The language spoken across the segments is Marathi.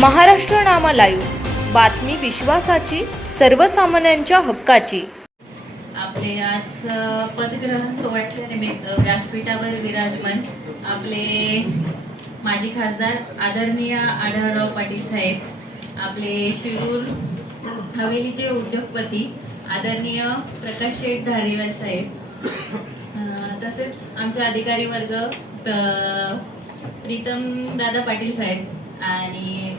महाराष्ट्र नामा लाईव्ह, बातमी विश्वासाची, सर्वसामान्यांच्या हक्काची. आपले आज पदग्रहण सोहळ्याच्या निमित्त व्यासपीठावर विराजमान आपले माजी खासदार आदरणीय आढळराव पाटील साहेब, आपले शिरूर हवेलीचे उद्योगपती आदरणीय प्रकाश शेठ धारीवाल साहेब, तसेच आमचे अधिकारी वर्ग प्रीतम दादा पाटील साहेब आणि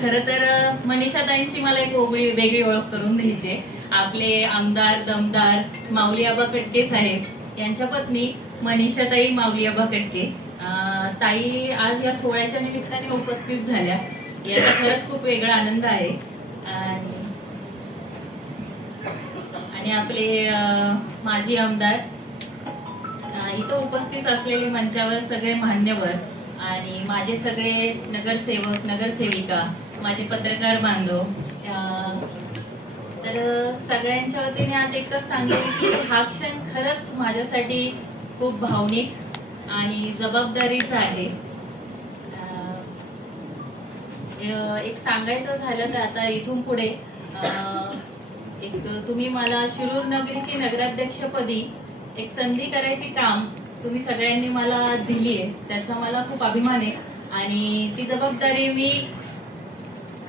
खरं तर मनीषाताईंची मला एक वेगळी ओळख करून द्यायची. आपले आमदार दमदार माऊलीआबा कटके साहेब यांच्या पत्नी मनीषाताई माऊलीआबा कटके ताई आज या सोहळ्याच्या निमित्ताने उपस्थित झाल्या, याचा खरंच खूप वेगळा आनंद आहे. आणि आपले माजी आमदार इथं उपस्थित असलेले मंचावर सगळे मान्यवर आणि माझे सगळे नगरसेवक नगरसेविका, माझे पत्रकार बांधव, तर सगळ्यांच्या वतीने आज एकच सांगेन की हा क्षण खरंच माझ्यासाठी खूप भावनिक आणि जबाबदारीचा आहे. एक सांगायचं झालं तर आता इथून पुढे एक तुम्ही मला शिरूर नगरीची नगराध्यक्षपदी एक संधी करायची काम तुम्ही सगळ्यांनी मला दिली आहे, त्याचा मला खूप अभिमान आहे. आणि ती जबाबदारी मी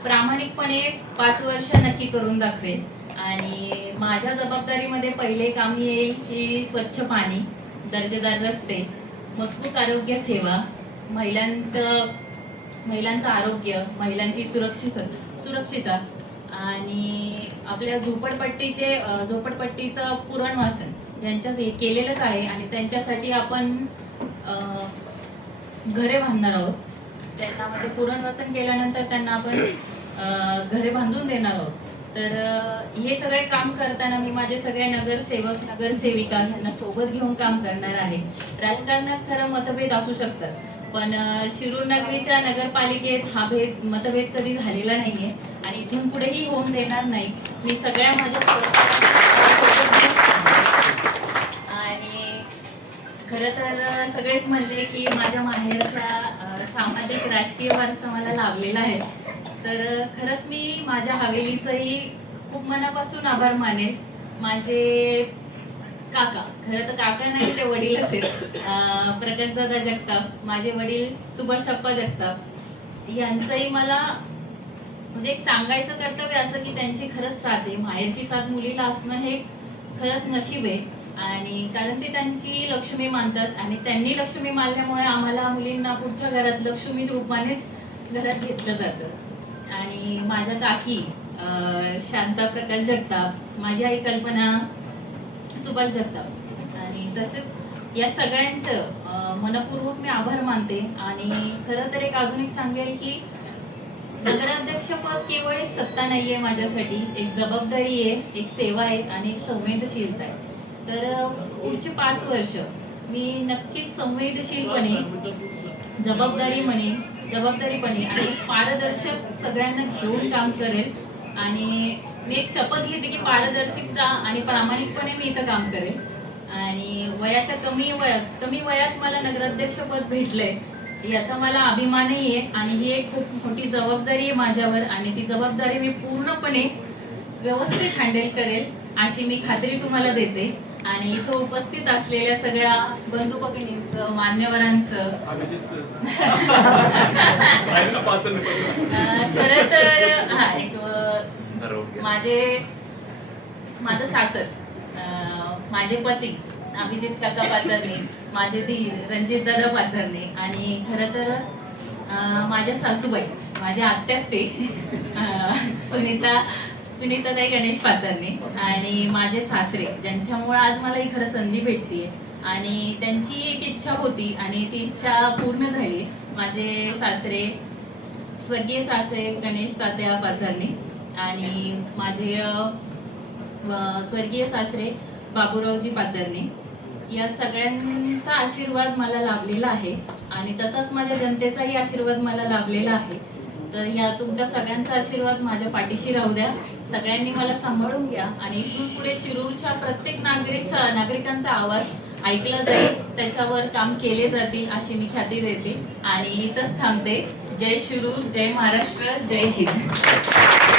प्रामाणिकपणे 5 वर्ष नक्की करून दाखवेन. आणि माझ्या जबाबदारीमध्ये पहिले काम येईल की स्वच्छ पाणी, दर्जेदार रस्ते, मजबूत आरोग्य सेवा, महिलांचं आरोग्य, महिलांची सुरक्षितता आणि आपल्या झोपडपट्टीचं पुनर्वसन यांच्या केलेलंच आहे. आणि त्यांच्यासाठी आपण घरे बांधणार आहोत. त्यांना म्हणजे पुनर्वसन केल्यानंतर त्यांना आपण घरे बांधून देणार आहोत. तर हे सगळे काम करताना मी माझे सगळे नगरसेवक नगरसेविका यांना सोबत घेऊन काम करणार आहे. राजकारणात खरं मतभेद असू शकतात, पण शिरूर नगरीच्या नगरपालिकेत हा मतभेद कधी झालेला नाहीये आणि इथून पुढेही होऊन देणार नाही. मी सगळ्या माझ्या आणि खरं तर सगळेच म्हणले की माझ्या माहेरचा सामाजिक राजकीय वारसा मला लाभलेला आहे. तर खरंच मी माझ्या हवेलीचंही खूप मनापासून आभार मानेल. माझे काका, खरं तर काका नाही ते वडीलच आहेत, प्रकाशदादा जगताप, माझे वडील सुभाषप्पा जगताप, यांचंही मला म्हणजे एक सांगायचं कर्तव्य असं की त्यांची खरंच साथ आहे. माहेरची साथ मुलीला असणं हे खरंच नशीब आहे. आणि कारण ते त्यांची लक्ष्मी मानतात आणि त्यांनी लक्ष्मी मानल्यामुळे आम्हाला मुलींना पुढच्या घरात लक्ष्मी रूपानेच घरात घेतलं जातं. आणि माझ्या काकी शांता प्रकाश जगताप, माझी आई कल्पना सुभाष जगताप, आणि तसेच या सगळ्यांचं मनपूर्वक मी आभार मानते. आणि खरं तर अजून एक सांगेल की नगराध्यक्षपद केवळ एक सत्ता नाहीये, माझ्यासाठी एक जबाबदारी आहे, एक सेवा आहे आणि एक संवेदनशीलता आहे. तर पुढची 5 वर्ष मी नक्कीच संवेदनशीलपणे जबाबदारीपणे आणि पारदर्शक सगळ्यांना घेऊन काम करेल. आणि मी एक शपथ घेते की पारदर्शकता आणि प्रामाणिकपणे मी इथं काम करेल. आणि वयाच्या कमी वयात मला नगराध्यक्षपद भेटलंय याचा मला अभिमानही आहे. आणि ही एक खूप मोठी जबाबदारी आहे माझ्यावर आणि ती जबाबदारी मी पूर्णपणे व्यवस्थित हँडल करेल अशी मी खात्री तुम्हाला देते. आणि इथं उपस्थित असलेल्या सगळ्या बंधू भगिनींचं, मान्यवरांचं खरं तर माझं सासर, माझे पती अभिजित काका पाचरणे, माझे धीर रणजित दादा पाचरणे, आणि खरं तर माझ्या सासूबाई, माझ्या आत्याच ते सुनीताताई गणेश पाचरणे, आणि माझे सासरे ज्यांच्यामुळे आज मला ही खरं संधी भेटते. आणि त्यांची एक इच्छा होती आणि ती इच्छा पूर्ण झाली. माझे सासरे स्वर्गीय सासरे गणेश तात्या पाचरणे आणि माझे स्वर्गीय सासरे बाबूरावजी पाचरणे, या सगळ्यांचा आशीर्वाद मला लाभलेला आहे. आणि तसाच माझ्या जनतेचाही आशीर्वाद मला लाभलेला आहे. तर या तुमच्या सगळ्यांचा आशीर्वाद माझ्या पाठीशी राहू द्या. सगळ्यांनी मला सांभाळून घ्या आणि इथून पुढे शिरूरच्या प्रत्येक नागरिकांचा आवाज ऐकला जाईल, त्याच्यावर काम केले जातील अशी मी खात्री देते. आणि इथंच थांबते. जय शिरूर, जय महाराष्ट्र, जय हिंद.